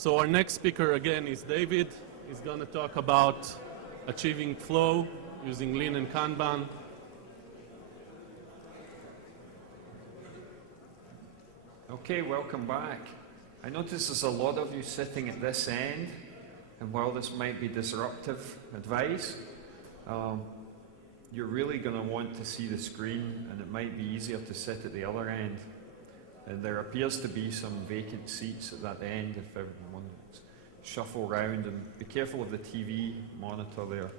So our next speaker again is David. He's going to talk about achieving flow using Lean and Kanban. Okay, welcome back. I notice there's a lot of you sitting at this end, and while this might be disruptive advice, you're really going to want to see the screen, and it might be easier to sit at the other end. And there appears to be some vacant seats at that end if everyone shuffle around, and be careful of the TV monitor there.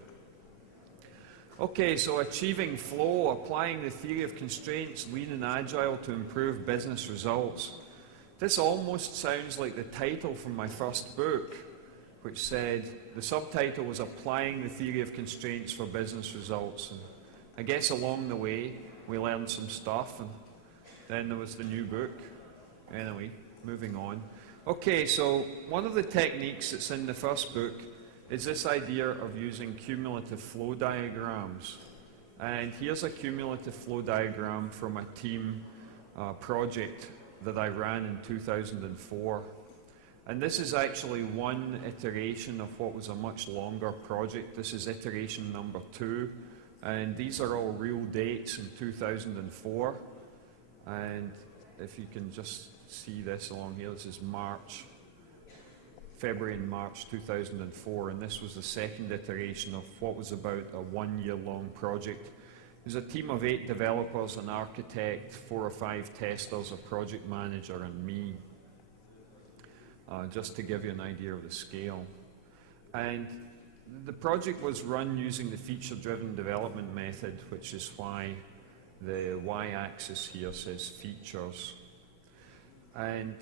Okay, so achieving flow, applying the theory of constraints, Lean and Agile to improve business results. This almost sounds like the title from my first book, which said, the subtitle was Applying the Theory of Constraints for Business Results. And I guess along the way, we learned some stuff, and then there was the new book. Anyway, moving on. Okay, so one of the techniques that's in the first book is this idea of using cumulative flow diagrams. And here's a cumulative flow diagram from a team project that I ran in 2004. And this is actually one iteration of what was a much longer project. This is iteration number 2. And these are all real dates in 2004. And if you can just see this along here, this is February and March 2004, and this was the second iteration of what was about a 1-year-long project. It was a team of 8 developers, an architect, 4 or 5 testers, a project manager, and me, just to give you an idea of the scale. And the project was run using the feature-driven development method, which is why the y-axis here says features. And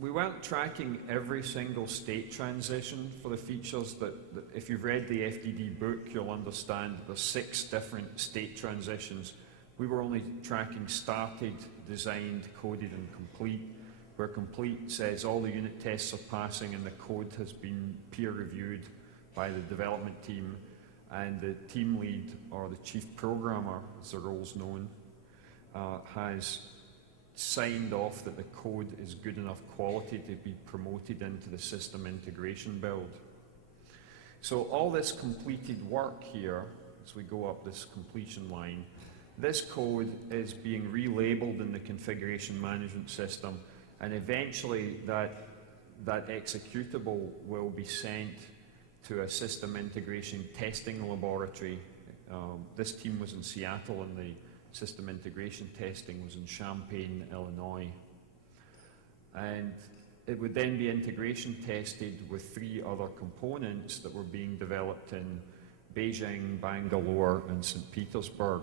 we weren't tracking every single state transition for the features that if you've read the FDD book, you'll understand there's 6 different state transitions. We were only tracking started, designed, coded, and complete, where complete says all the unit tests are passing and the code has been peer-reviewed by the development team, and the team lead, or the chief programmer, as the role's known, has signed off that the code is good enough quality to be promoted into the system integration build. So all this completed work here, as we go up this completion line, this code is being relabeled in the configuration management system, and eventually that executable will be sent to a system integration testing laboratory. This team was in Seattle, and the system integration testing was in Champaign, Illinois. And it would then be integration tested with 3 other components that were being developed in Beijing, Bangalore, and St. Petersburg.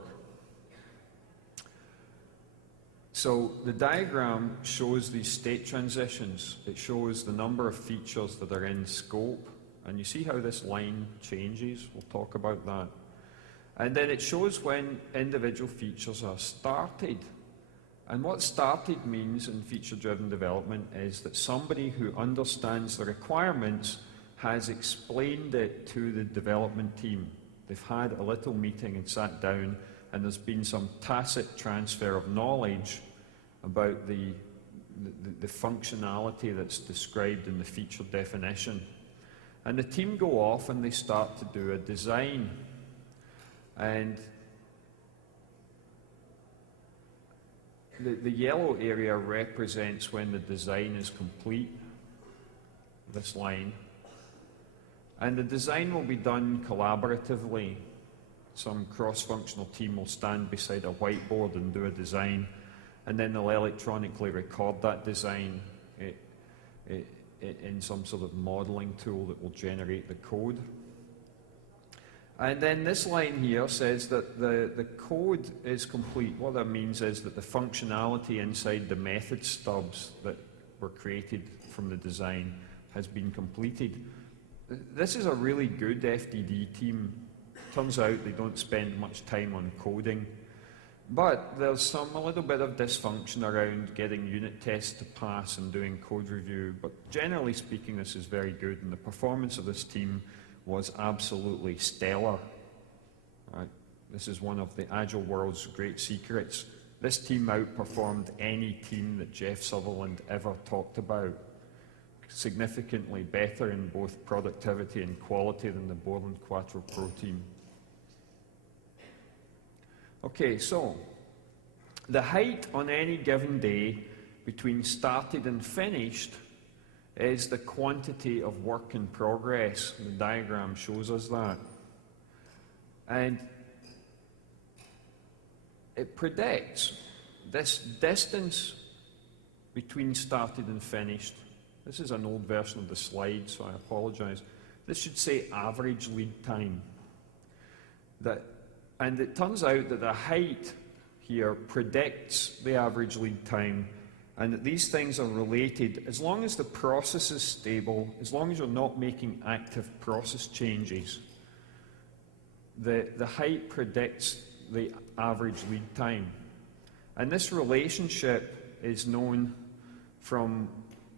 So the diagram shows these state transitions. It shows the number of features that are in scope, and you see how this line changes. We'll talk about that. And then it shows when individual features are started. And what started means in feature-driven development is that somebody who understands the requirements has explained it to the development team. They've had a little meeting and sat down, and there's been some tacit transfer of knowledge about the functionality that's described in the feature definition. And the team go off and they start to do a design. And the yellow area represents when the design is complete, this line. And the design will be done collaboratively. Some cross-functional team will stand beside a whiteboard and do a design, and then they'll electronically record that design in some sort of modeling tool that will generate the code. And then this line here says that the code is complete. What that means is that the functionality inside the method stubs that were created from the design has been completed. This is a really good FDD team. Turns out they don't spend much time on coding. But there's a little bit of dysfunction around getting unit tests to pass and doing code review. But generally speaking, this is very good, and the performance of this team was absolutely stellar. Right? This is one of the Agile world's great secrets. This team outperformed any team that Jeff Sutherland ever talked about. significantly better in both productivity and quality than the Borland Quattro Pro team. Okay, so the height on any given day between started and finished is the quantity of work in progress. The diagram shows us that. And it predicts this distance between started and finished. This is an old version of the slide, so I apologize. This should say average lead time. And it turns out that the height here predicts the average lead time, and that these things are related as long as the process is stable, as long as you're not making active process changes. The height predicts the average lead time. And this relationship is known from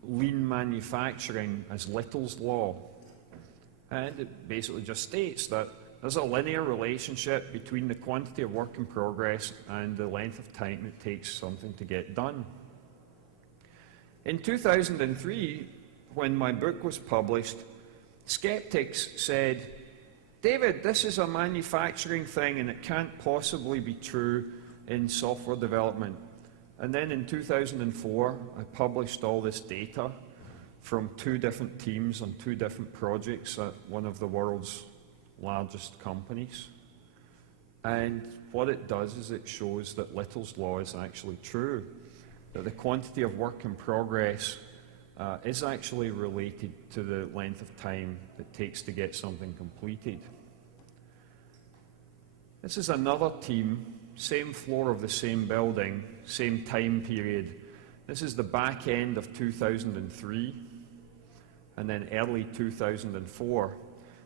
lean manufacturing as Little's Law. And it basically just states that there's a linear relationship between the quantity of work in progress and the length of time it takes something to get done. In 2003, when my book was published, skeptics said, "David, this is a manufacturing thing and it can't possibly be true in software development." And then in 2004, I published all this data from 2 different teams on 2 different projects at one of the world's largest companies. And what it does is it shows that Little's Law is actually true, that the quantity of work in progress is actually related to the length of time it takes to get something completed. This is another team, same floor of the same building, same time period. This is the back end of 2003 and then early 2004.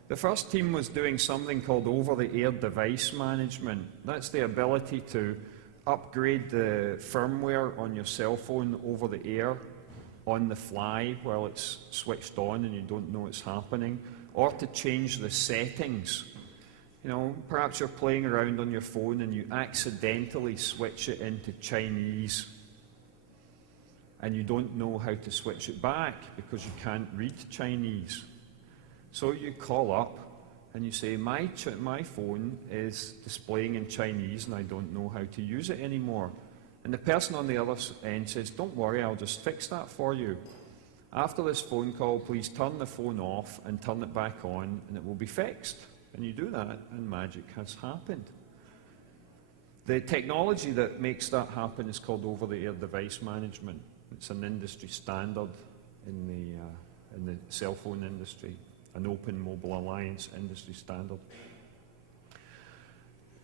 The first team was doing something called over-the-air device management. That's the ability to upgrade the firmware on your cell phone over the air on the fly while it's switched on and you don't know it's happening, or to change the settings. You know, perhaps you're playing around on your phone and you accidentally switch it into Chinese and you don't know how to switch it back because you can't read Chinese. So you call up and you say, my phone is displaying in Chinese and I don't know how to use it anymore. And the person on the other end says, "Don't worry, I'll just fix that for you. After this phone call, please turn the phone off and turn it back on and it will be fixed." And you do that and magic has happened. The technology that makes that happen is called over-the-air device management. It's an industry standard in the cell phone industry. An Open Mobile Alliance industry standard.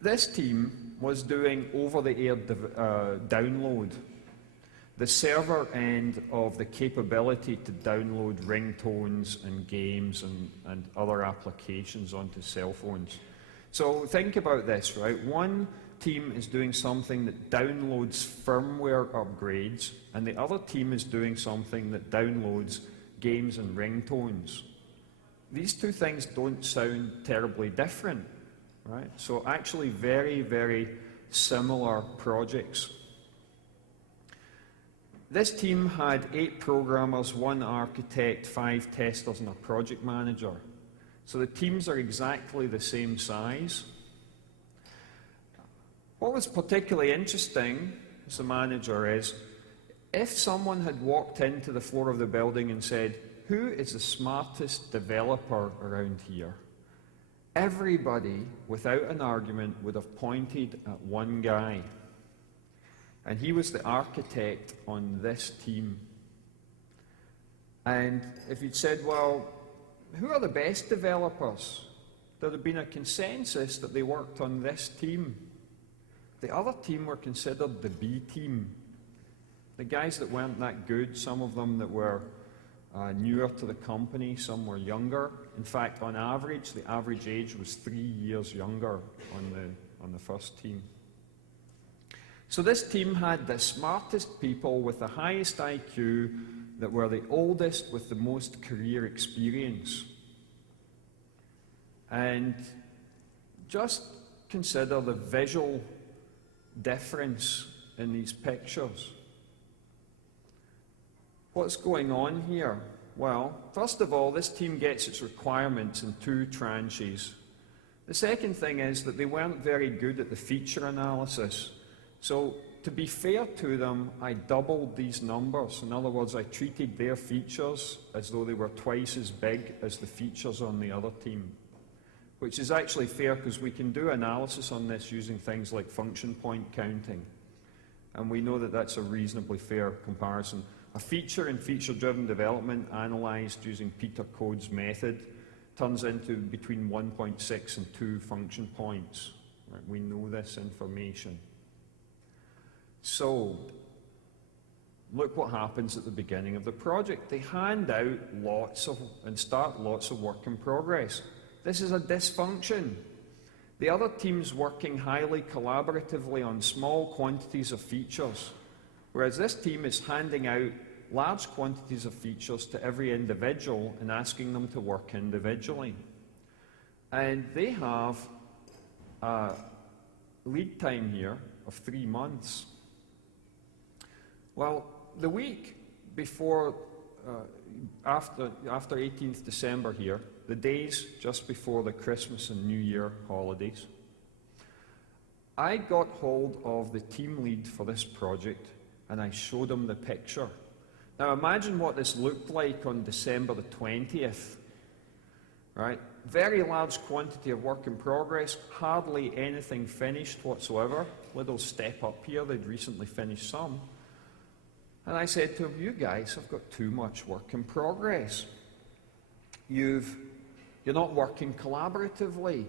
This team was doing over-the-air download, the server end of the capability to download ringtones and games and other applications onto cell phones. So think about this, right? One team is doing something that downloads firmware upgrades, and the other team is doing something that downloads games and ringtones. These 2 things don't sound terribly different, right? So actually very, very similar projects. This team had 8 programmers, 1 architect, 5 testers, and a project manager. So the teams are exactly the same size. What was particularly interesting as a manager is, if someone had walked into the floor of the building and said, "Who is the smartest developer around here?" everybody, without an argument, would have pointed at one guy. And he was the architect on this team. And if you'd said, "Well, who are the best developers?" there'd have been a consensus that they worked on this team. The other team were considered the B team. The guys that weren't that good, some of them that were newer to the company, some were younger. In fact, on average, the average age was 3 years younger on the first team. So this team had the smartest people with the highest IQ, that were the oldest with the most career experience. And just consider the visual difference in these pictures. What's going on here? Well, first of all, this team gets its requirements in 2 tranches. The second thing is that they weren't very good at the feature analysis. So, to be fair to them, I doubled these numbers. In other words, I treated their features as though they were twice as big as the features on the other team, which is actually fair because we can do analysis on this using things like function point counting. And we know that that's a reasonably fair comparison. A feature in feature-driven development analyzed using Peter Code's method turns into between 1.6 and 2 function points. Right? We know this information. So, look what happens at the beginning of the project. They hand out and start lots of work in progress. This is a dysfunction. The other team's working highly collaboratively on small quantities of features, whereas this team is handing out large quantities of features to every individual and asking them to work individually. And they have a lead time here of 3 months. Well, the week before, after 18th December here, the days just before the Christmas and New Year holidays, I got hold of the team lead for this project and I showed him the picture. Now imagine what this looked like on December the 20th, right? Very large quantity of work in progress, hardly anything finished whatsoever. Little step up here, they'd recently finished some. And I said to him, you guys have got too much work in progress. You're not working collaboratively.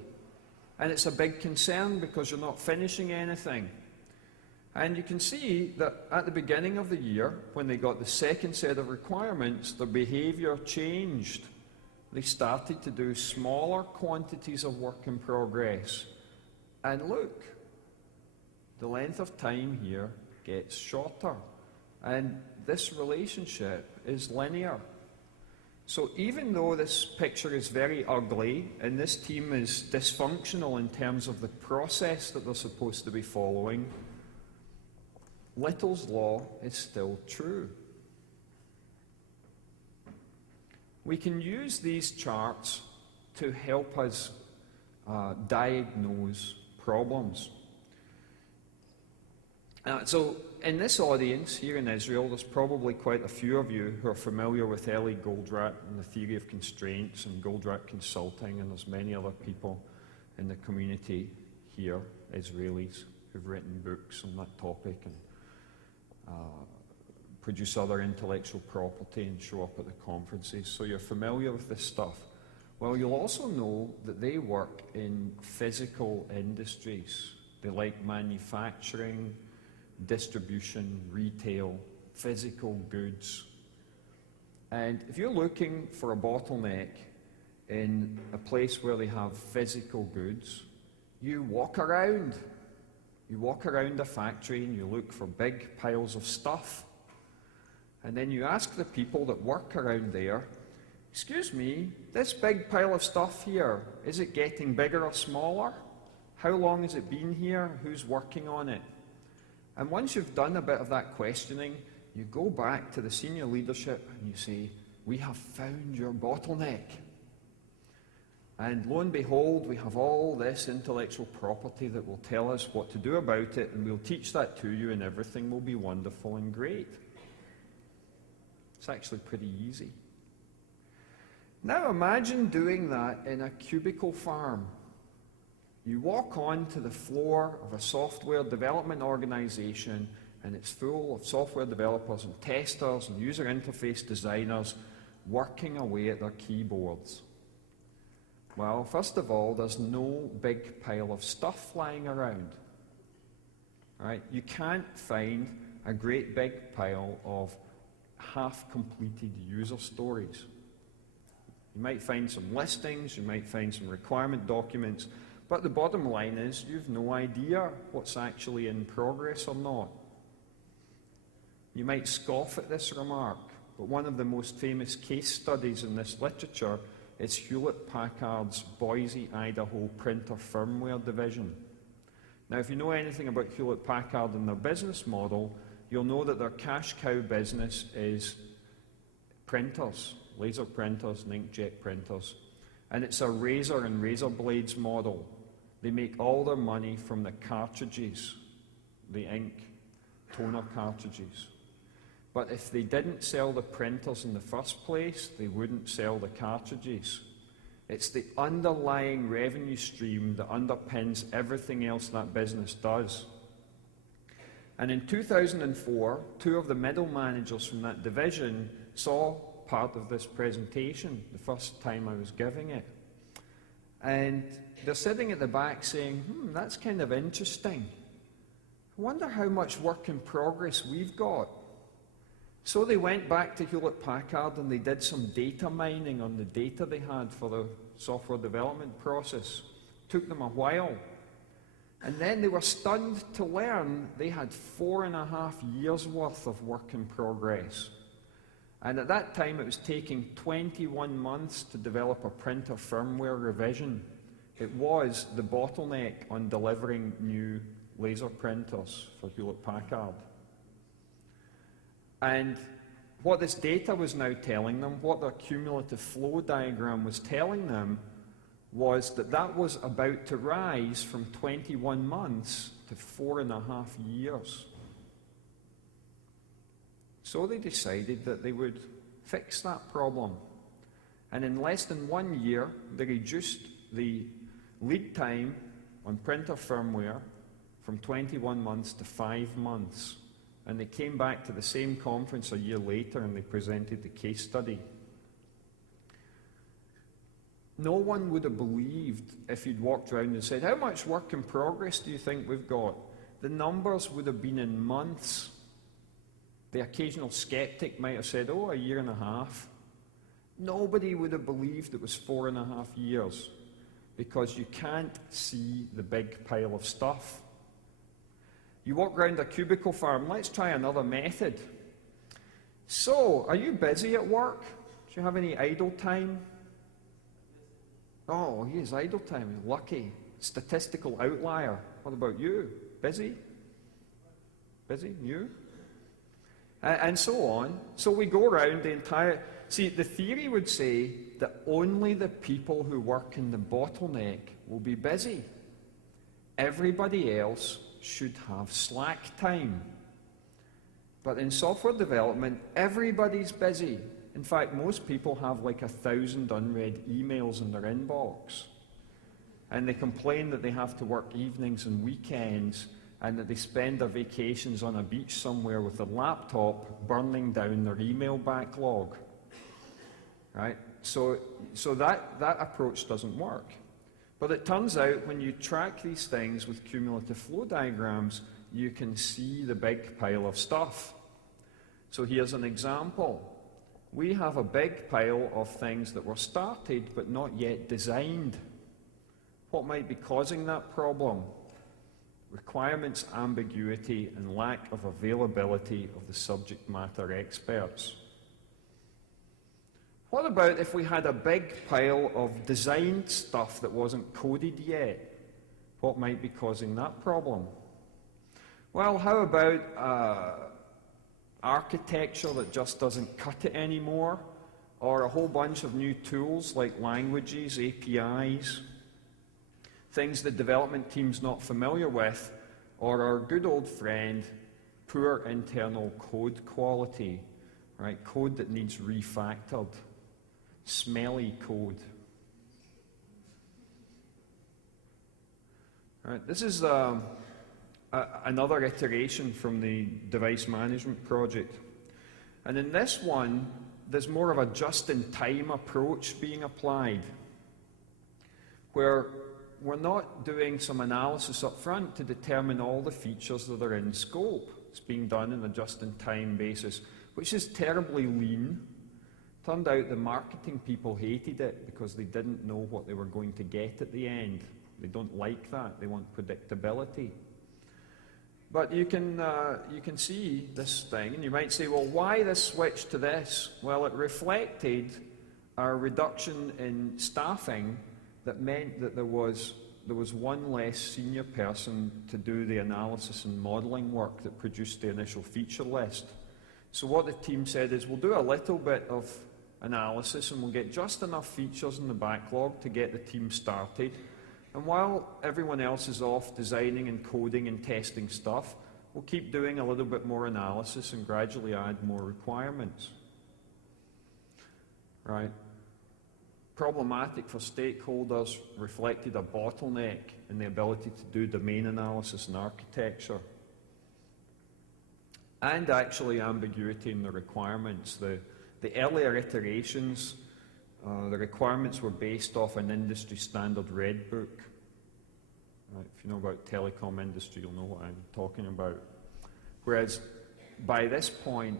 And it's a big concern because you're not finishing anything. And you can see that at the beginning of the year, when they got the second set of requirements, their behavior changed. They started to do smaller quantities of work in progress. And look, the length of time here gets shorter. And this relationship is linear. So even though this picture is very ugly, and this team is dysfunctional in terms of the process that they're supposed to be following, Little's law is still true. We can use these charts to help us diagnose problems. So in this audience here in Israel, there's probably quite a few of you who are familiar with Eli Goldratt and the theory of constraints and Goldratt Consulting, and there's many other people in the community here, Israelis, who've written books on that topic and produce other intellectual property and show up at the conferences. So you're familiar with this stuff. Well, you'll also know that they work in physical industries. They like manufacturing, distribution, retail, physical goods. And if you're looking for a bottleneck in a place where they have physical goods, you walk around. You walk around a factory and you look for big piles of stuff. And then you ask the people that work around there, excuse me, this big pile of stuff here, is it getting bigger or smaller? How long has it been here? Who's working on it? And once you've done a bit of that questioning, you go back to the senior leadership and you say, we have found your bottleneck. And lo and behold, we have all this intellectual property that will tell us what to do about it, and we'll teach that to you, and everything will be wonderful and great. It's actually pretty easy. Now imagine doing that in a cubicle farm. You walk onto the floor of a software development organization, and it's full of software developers and testers and user interface designers working away at their keyboards. Well, first of all, there's no big pile of stuff lying around. Right? You can't find a great big pile of half-completed user stories. You might find some listings, you might find some requirement documents, but the bottom line is you've no idea what's actually in progress or not. You might scoff at this remark, but one of the most famous case studies in this literature is Hewlett-Packard's Boise, Idaho printer firmware division. Now, if you know anything about Hewlett-Packard and their business model, you'll know that their cash cow business is printers. laser printers and inkjet printers. And it's a razor and razor blades model. They make all their money from the cartridges, the ink toner cartridges. But if they didn't sell the printers in the first place, they wouldn't sell the cartridges. It's the underlying revenue stream that underpins everything else that business does. And in 2004, two of the middle managers from that division saw part of this presentation, the first time I was giving it. And they're sitting at the back saying, that's kind of interesting. I wonder how much work in progress we've got. So they went back to Hewlett-Packard and they did some data mining on the data they had for the software development process. Took them a while. And then they were stunned to learn they had 4.5 years worth of work in progress. And at that time it was taking 21 months to develop a printer firmware revision. It was the bottleneck on delivering new laser printers for Hewlett-Packard. And what this data was now telling them, what their cumulative flow diagram was telling them, was that that was about to rise from 21 months to 4.5 years. So they decided that they would fix that problem. And in less than 1 year, they reduced the lead time on printer firmware from 21 months to 5 months. And they came back to the same conference a year later and they presented the case study. No one would have believed if you'd walked around and said, how much work in progress do you think we've got? The numbers would have been in months. The occasional skeptic might have said, 1.5 years. Nobody would have believed it was 4.5 years because you can't see the big pile of stuff. You walk around a cubicle farm, let's try another method. So, are you busy at work? Do you have any idle time? Oh, he has idle time, lucky. Statistical outlier. What about you? Busy? Busy? You? And so on. So we go around the entire... See, the theory would say that only the people who work in the bottleneck will be busy. Everybody else should have slack time. But in software development, everybody's busy. In fact, most people have like 1,000 unread emails in their inbox. And they complain that they have to work evenings and weekends and that they spend their vacations on a beach somewhere with a laptop burning down their email backlog. Right? So that approach doesn't work. But it turns out when you track these things with cumulative flow diagrams, you can see the big pile of stuff. So here's an example. We have a big pile of things that were started but not yet designed. What might be causing that problem? Requirements ambiguity and lack of availability of the subject matter experts. What about if we had a big pile of designed stuff that wasn't coded yet? What might be causing that problem? Well, how about architecture that just doesn't cut it anymore? Or a whole bunch of new tools like languages, APIs, things the development team's not familiar with, or our good old friend, poor internal code quality, right? Code that needs refactored. Smelly code. Right, this is another iteration from the device management project. And in this one, there's more of a just-in-time approach being applied, where we're not doing some analysis up front to determine all the features that are in scope. It's being done on a just-in-time basis, which is terribly lean. Turned out the marketing people hated it because they didn't know what they were going to get at the end. They don't like that. They want predictability. But you can see this thing, and you might say, well, why this switch to this? Well, it reflected a reduction in staffing that meant that there was one less senior person to do the analysis and modeling work that produced the initial feature list. So what the team said is, we'll do a little bit of analysis, and we'll get just enough features in the backlog to get the team started. And while everyone else is off designing and coding and testing stuff, we'll keep doing a little bit more analysis and gradually add more requirements. Right. Problematic for stakeholders reflected a bottleneck in the ability to do domain analysis and architecture. And actually ambiguity in the requirements. The earlier iterations, the requirements were based off an industry standard red book. Right, if you know about telecom industry, you'll know what I'm talking about. Whereas by this point,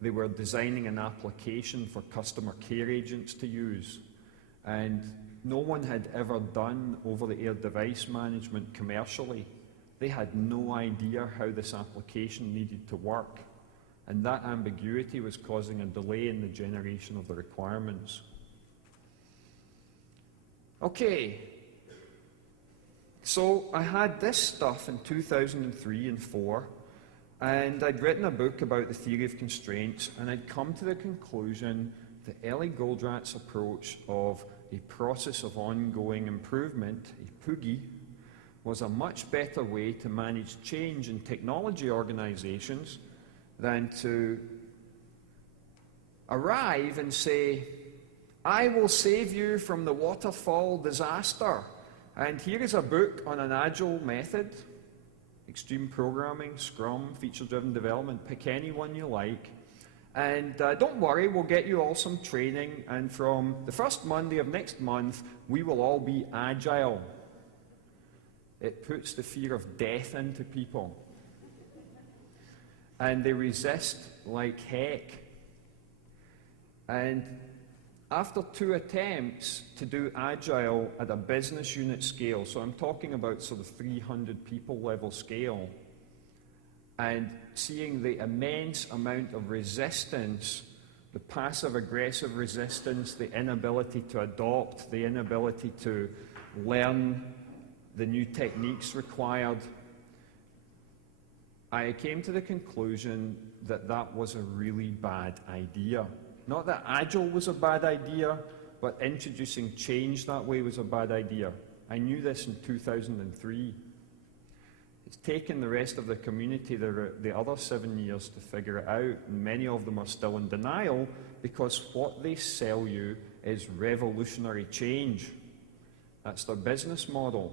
they were designing an application for customer care agents to use. And no one had ever done over-the-air device management commercially. They had no idea how this application needed to work. And that ambiguity was causing a delay in the generation of the requirements. Okay, so I had this stuff in 2003 and 4, and I'd written a book about the theory of constraints, and I'd come to the conclusion that Eli Goldratt's approach of a process of ongoing improvement, a POOGI, was a much better way to manage change in technology organizations than to arrive and say, I will save you from the waterfall disaster. And here is a book on an Agile method, extreme programming, Scrum, feature-driven development, pick any one you like. And don't worry, we'll get you all some training, and from the first Monday of next month, we will all be Agile. It puts the fear of death into people. And they resist like heck. And after 2 attempts to do Agile at a business unit scale, so I'm talking about sort of 300 people level scale, and seeing the immense amount of resistance, the passive-aggressive resistance, the inability to adopt, the inability to learn the new techniques required, I came to the conclusion that that was a really bad idea. Not that Agile was a bad idea, but introducing change that way was a bad idea. I knew this in 2003. It's taken the rest of the community the other 7 years to figure it out, and many of them are still in denial because what they sell you is revolutionary change. That's their business model.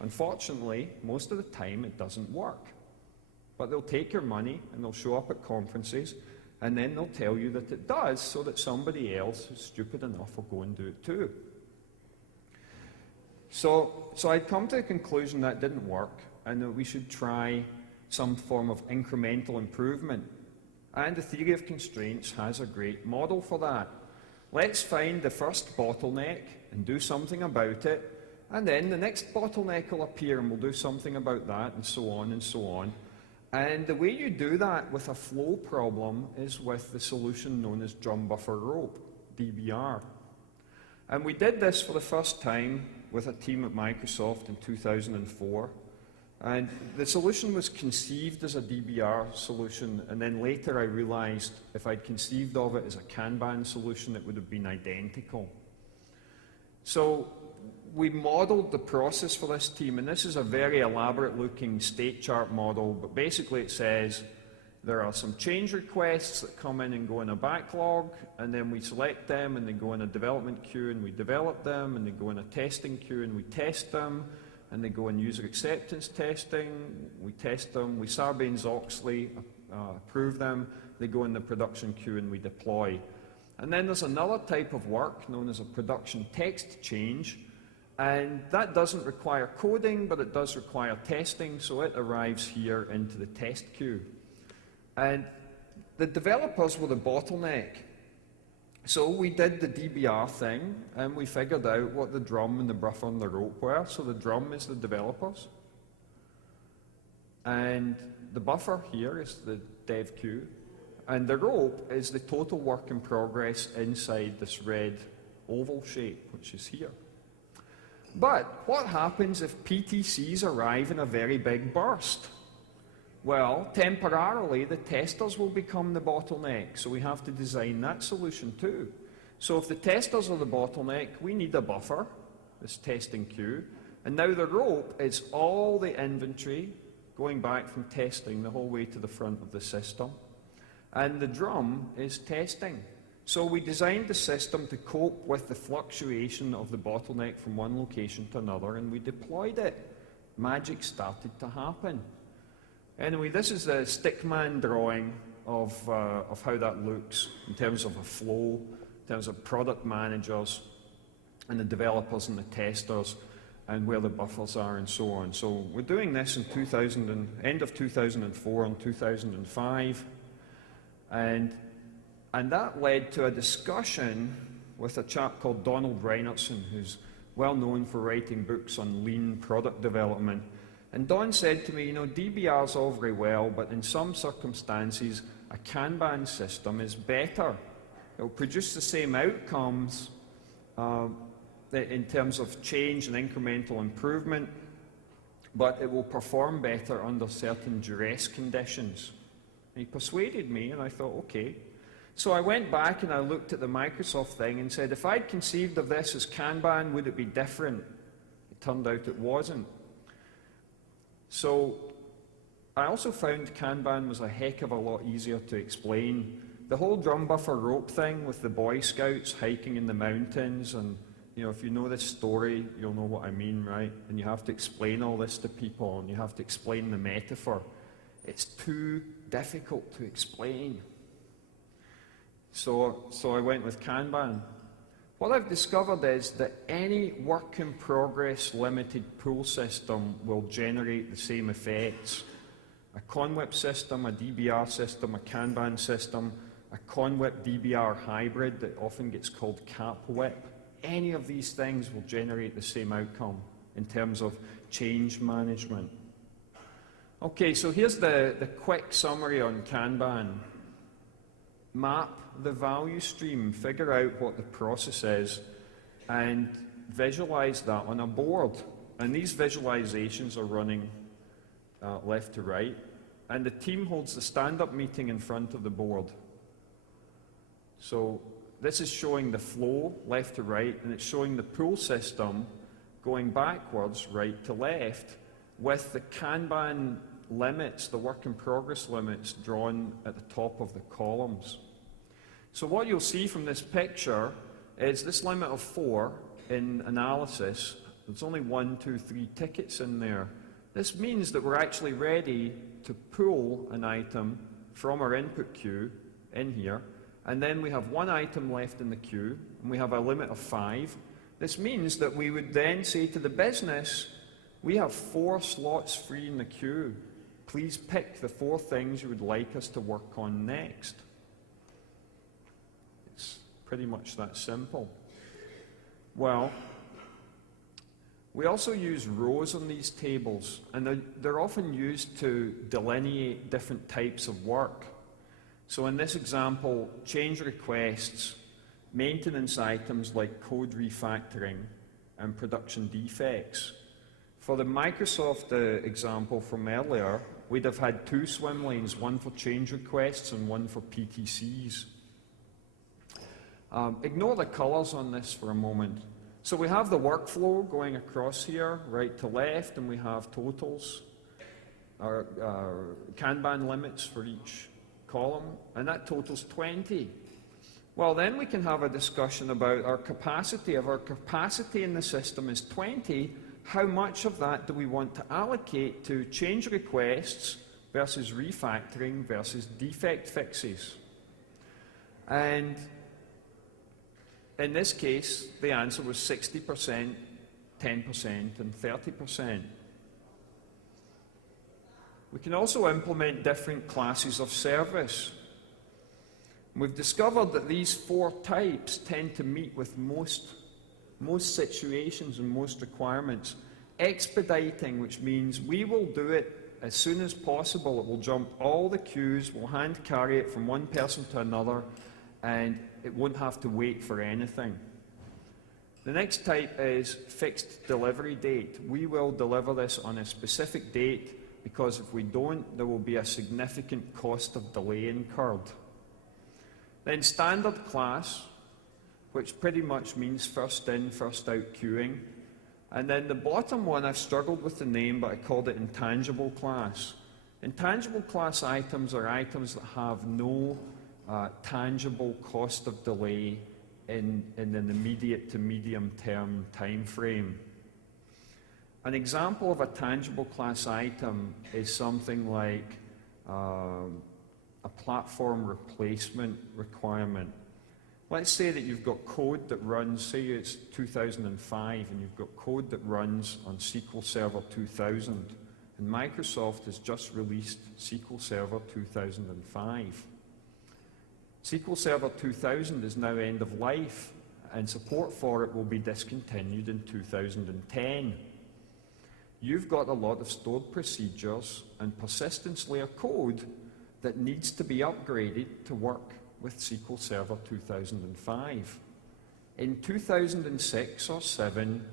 Unfortunately, most of the time it doesn't work. But they'll take your money and they'll show up at conferences and then they'll tell you that it does so that somebody else who's stupid enough will go and do it too. So I'd come to the conclusion that didn't work and that we should try some form of incremental improvement. And the theory of constraints has a great model for that. Let's find the first bottleneck and do something about it, and then the next bottleneck will appear and we'll do something about that, and so on and so on. And the way you do that with a flow problem is with the solution known as drum buffer rope, DBR. And we did this for the first time with a team at Microsoft in 2004. And the solution was conceived as a DBR solution, and then later I realized if I'd conceived of it as a Kanban solution, it would have been identical. So we modeled the process for this team, and this is a very elaborate looking state chart model, but basically it says there are some change requests that come in and go in a backlog, and then we select them and they go in a development queue and we develop them, and they go in a testing queue and we test them, and they go in user acceptance testing, we test them, we Sarbanes-Oxley approve them, they go in the production queue and we deploy. And then there's another type of work known as a production text change, and that doesn't require coding, but it does require testing, so it arrives here into the test queue. And the developers were the bottleneck. So we did the DBR thing, and we figured out what the drum and the buffer and the rope were. So the drum is the developers, and the buffer here is the dev queue, and the rope is the total work in progress inside this red oval shape, which is here. But what happens if PTCs arrive in a very big burst? Well, temporarily, the testers will become the bottleneck, so we have to design that solution too. So if the testers are the bottleneck, we need a buffer, this testing queue. And now the rope is all the inventory going back from testing the whole way to the front of the system. And the drum is testing. So we designed the system to cope with the fluctuation of the bottleneck from one location to another, and we deployed it. Magic started to happen. Anyway, this is a stickman drawing of how that looks in terms of a flow, in terms of product managers and the developers and the testers and where the buffers are and so on. So we're doing this in end of 2004 and 2005. And that led to a discussion with a chap called Donald Reinertson, who's well known for writing books on lean product development. And Don said to me, you know, DBR's all very well, but in some circumstances, a Kanban system is better. It will produce the same outcomes in terms of change and incremental improvement, but it will perform better under certain duress conditions. And he persuaded me, and I thought, okay. So I went back and I looked at the Microsoft thing and said, if I'd conceived of this as Kanban, would it be different? It turned out it wasn't. So I also found Kanban was a heck of a lot easier to explain. The whole drum buffer rope thing with the Boy Scouts hiking in the mountains, and you know, if you know this story, you'll know what I mean, right? And you have to explain all this to people, and you have to explain the metaphor. It's too difficult to explain. So I went with Kanban. What I've discovered is that any work-in-progress limited pool system will generate the same effects. A ConWhip system, a DBR system, a Kanban system, a ConWhip DBR hybrid that often gets called CapWhip. Any of these things will generate the same outcome in terms of change management. Okay, so here's the quick summary on Kanban. Map the value stream, figure out what the process is, and visualize that on a board. And these visualizations are running left to right, and the team holds the stand-up meeting in front of the board. So this is showing the flow left to right, and it's showing the pull system going backwards right to left with the Kanban limits, the work-in-progress limits, drawn at the top of the columns. So what you'll see from this picture is this limit of 4 in analysis. There's only 1, 2, 3 tickets in there. This means that we're actually ready to pull an item from our input queue in here, and then we have 1 item left in the queue, and we have a limit of 5. This means that we would then say to the business, we have 4 slots free in the queue. Please pick the 4 things you would like us to work on next. It's pretty much that simple. Well, we also use rows on these tables, and they're often used to delineate different types of work. So in this example, change requests, maintenance items like code refactoring, and production defects. For the Microsoft example from earlier, we'd have had 2 swim lanes, one for change requests and one for PTCs. Ignore the colors on this for a moment. So we have the workflow going across here, right to left, and we have totals, our Kanban limits for each column, and that totals 20. Well, then we can have a discussion about our capacity. If our capacity in the system is 20, how much of that do we want to allocate to change requests versus refactoring versus defect fixes? And in this case, the answer was 60%, 10%, and 30%. We can also implement different classes of service. We've discovered that these 4 types tend to meet with most situations and most requirements. Expediting, which means we will do it as soon as possible. It will jump all the queues, we'll hand carry it from one person to another, and it won't have to wait for anything. The next type is fixed delivery date. We will deliver this on a specific date, because if we don't, there will be a significant cost of delay incurred. Then standard class. which pretty much means first in, first out queuing. And then the bottom one, I've struggled with the name, but I called it intangible class. Intangible class items are items that have no tangible cost of delay in an immediate to medium term time frame. An example of a tangible class item is something like a platform replacement requirement. Let's say that you've got code that runs, say it's 2005, and you've got code that runs on SQL Server 2000, and Microsoft has just released SQL Server 2005. SQL Server 2000 is now end of life, and support for it will be discontinued in 2010. You've got a lot of stored procedures and persistence layer code that needs to be upgraded to work with SQL Server 2005. In 2006 or 7,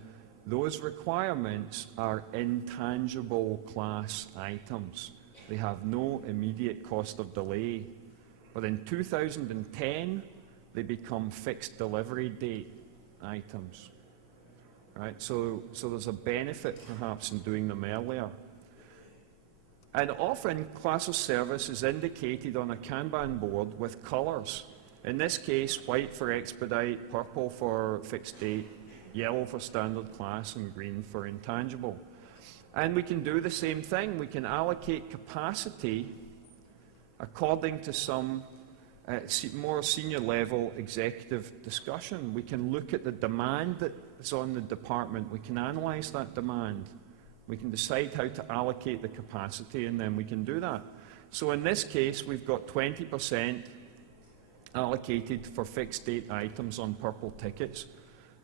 those requirements are intangible class items. They have no immediate cost of delay. But in 2010, they become fixed delivery date items. Right? So there's a benefit perhaps in doing them earlier. And often, class of service is indicated on a Kanban board with colors. In this case, white for expedite, purple for fixed date, yellow for standard class, and green for intangible. And we can do the same thing. We can allocate capacity according to some more senior level executive discussion. We can look at the demand that's on the department. We can analyze that demand. We can decide how to allocate the capacity, and then we can do that. So in this case, we've got 20% allocated for fixed date items on purple tickets,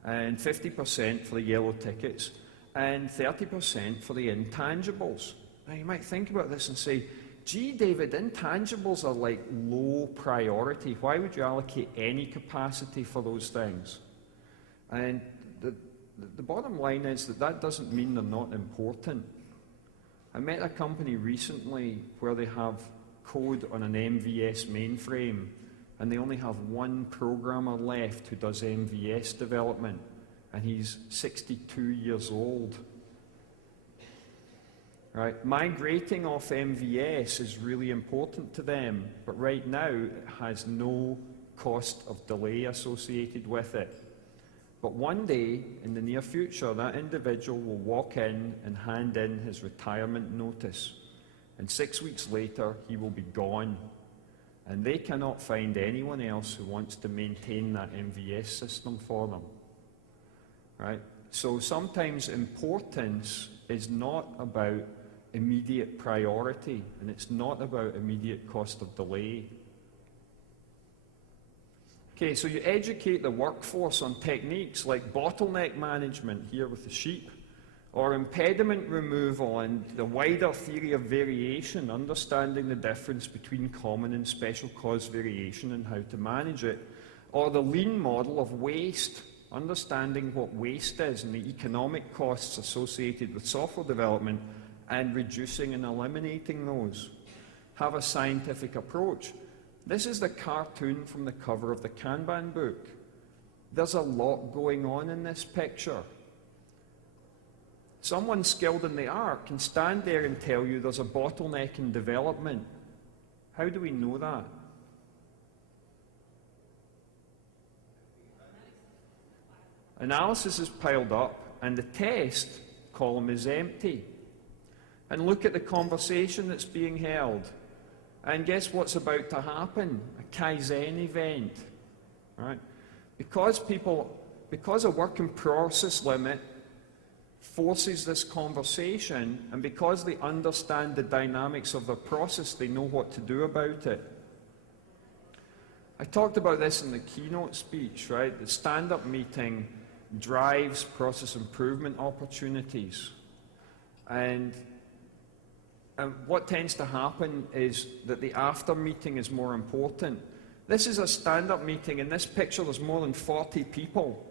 and 50% for the yellow tickets, and 30% for the intangibles. Now you might think about this and say, gee, David, intangibles are like low priority. Why would you allocate any capacity for those things? And the bottom line is that doesn't mean they're not important. I met a company recently where they have code on an MVS mainframe, and they only have one programmer left who does MVS development, and he's 62 years old. Right? Migrating off MVS is really important to them, but right now it has no cost of delay associated with it. But one day, in the near future, that individual will walk in and hand in his retirement notice. And 6 weeks later, he will be gone. And they cannot find anyone else who wants to maintain that MVS system for them. Right? So sometimes importance is not about immediate priority, and it's not about immediate cost of delay. Okay, so you educate the workforce on techniques like bottleneck management, here with the sheep, or impediment removal and the wider theory of variation, understanding the difference between common and special cause variation and how to manage it, or the lean model of waste, understanding what waste is and the economic costs associated with software development and reducing and eliminating those. Have a scientific approach. This is the cartoon from the cover of the Kanban book. There's a lot going on in this picture. Someone skilled in the art can stand there and tell you there's a bottleneck in development. How do we know that? Analysis is piled up, and the test column is empty. And look at the conversation that's being held. And guess what's about to happen? A Kaizen event. Right? Because a work in process limit forces this conversation, and because they understand the dynamics of the process, they know what to do about it. I talked about this in the keynote speech, right? The stand-up meeting drives process improvement opportunities. And what tends to happen is that the after meeting is more important. This is a stand-up meeting. In this picture, there's more than 40 people.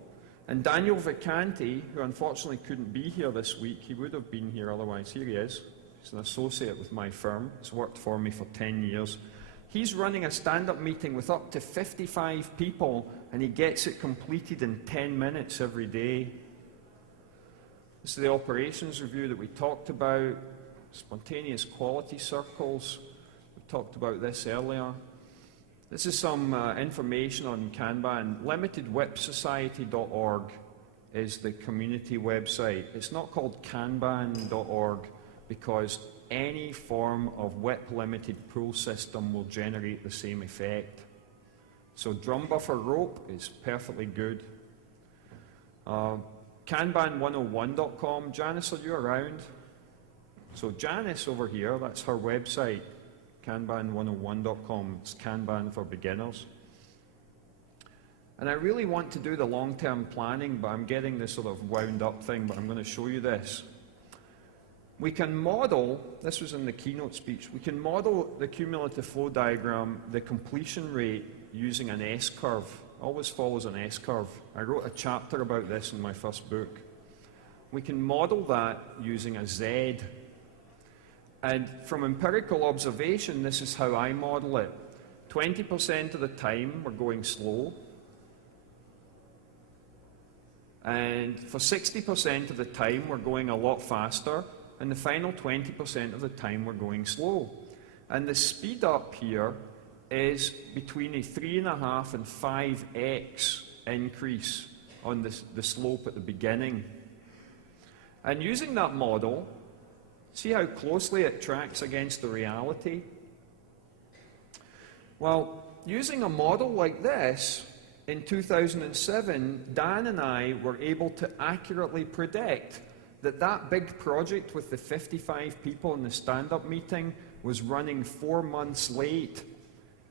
And Daniel Vicanti, who unfortunately couldn't be here this week, he would have been here otherwise. Here he is. He's an associate with my firm. He's worked for me for 10 years. He's running a stand-up meeting with up to 55 people and he gets it completed in 10 minutes every day. This is the operations review that we talked about, spontaneous quality circles. We talked about this earlier. This is some information on Kanban. Limitedwhipsociety.org is the community website. It's not called Kanban.org because any form of whip-limited pull system will generate the same effect. So drum buffer rope is perfectly good. Kanban101.com. Janice, are you around? So Janice over here, that's her website. Kanban101.com. It's Kanban for beginners. And I really want to do the long-term planning, but I'm getting this sort of wound-up thing, but I'm going to show you this. We can model, this was in the keynote speech, we can model the cumulative flow diagram, the completion rate, using an S-curve. Always follows an S-curve. I wrote a chapter about this in my first book. We can model that using a Z. And from empirical observation, this is how I model it. 20% of the time, we're going slow. And for 60% of the time, we're going a lot faster. And the final 20% of the time, we're going slow. And the speed up here is between a 3.5 and 5x increase on the slope at the beginning. And using that model, see how closely it tracks against the reality? Well, using a model like this, in 2007, Dan and I were able to accurately predict that that big project with the 55 people in the stand-up meeting was running 4 months late.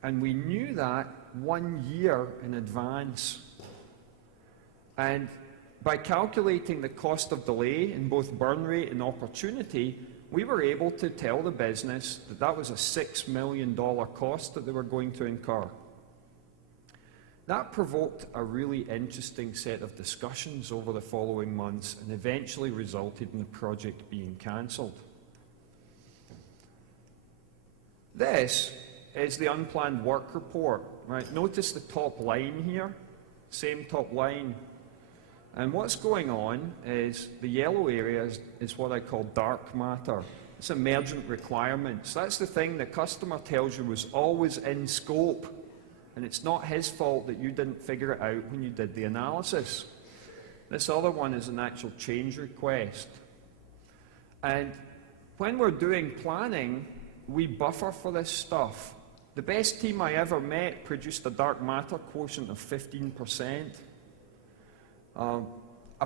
And we knew that 1 year in advance. And by calculating the cost of delay in both burn rate and opportunity, we were able to tell the business that that was a $6 million cost that they were going to incur. That provoked a really interesting set of discussions over the following months and eventually resulted in the project being cancelled. This is the unplanned work report. Right? Notice the top line here, same top line. And what's going on is the yellow area is what I call dark matter. It's emergent requirements. That's the thing the customer tells you was always in scope. And it's not his fault that you didn't figure it out when you did the analysis. This other one is an actual change request. And when we're doing planning, we buffer for this stuff. The best team I ever met produced a dark matter quotient of 15%. A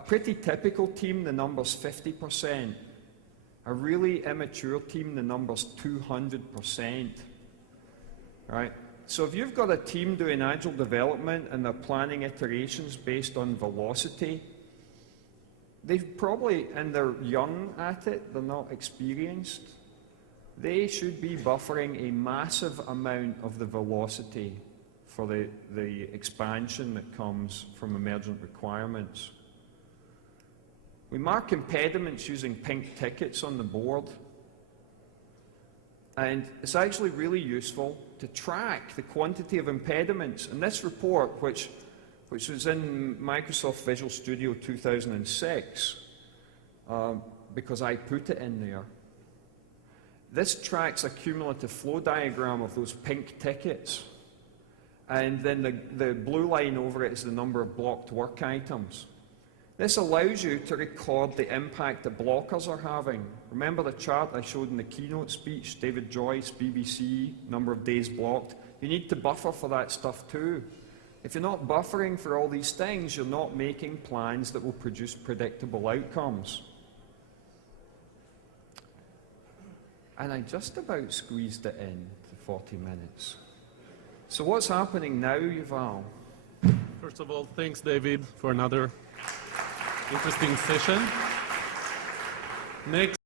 pretty typical team, the number's 50%. A really immature team, the number's 200%. Right? So if you've got a team doing agile development and they're planning iterations based on velocity, they've probably, and they're young at it, they're not experienced, they should be buffering a massive amount of the velocity for the expansion that comes from emergent requirements. We mark impediments using pink tickets on the board. And it's actually really useful to track the quantity of impediments. And this report, which was in Microsoft Visual Studio 2006, because I put it in there, this tracks a cumulative flow diagram of those pink tickets. And then the blue line over it is the number of blocked work items. This allows you to record the impact that blockers are having. Remember the chart I showed in the keynote speech, David Joyce, BBC, number of days blocked? You need to buffer for that stuff too. If you're not buffering for all these things, you're not making plans that will produce predictable outcomes. And I just about squeezed it in to 40 minutes. So what's happening now, Yuval? First of all, thanks, David, for another interesting session. Next.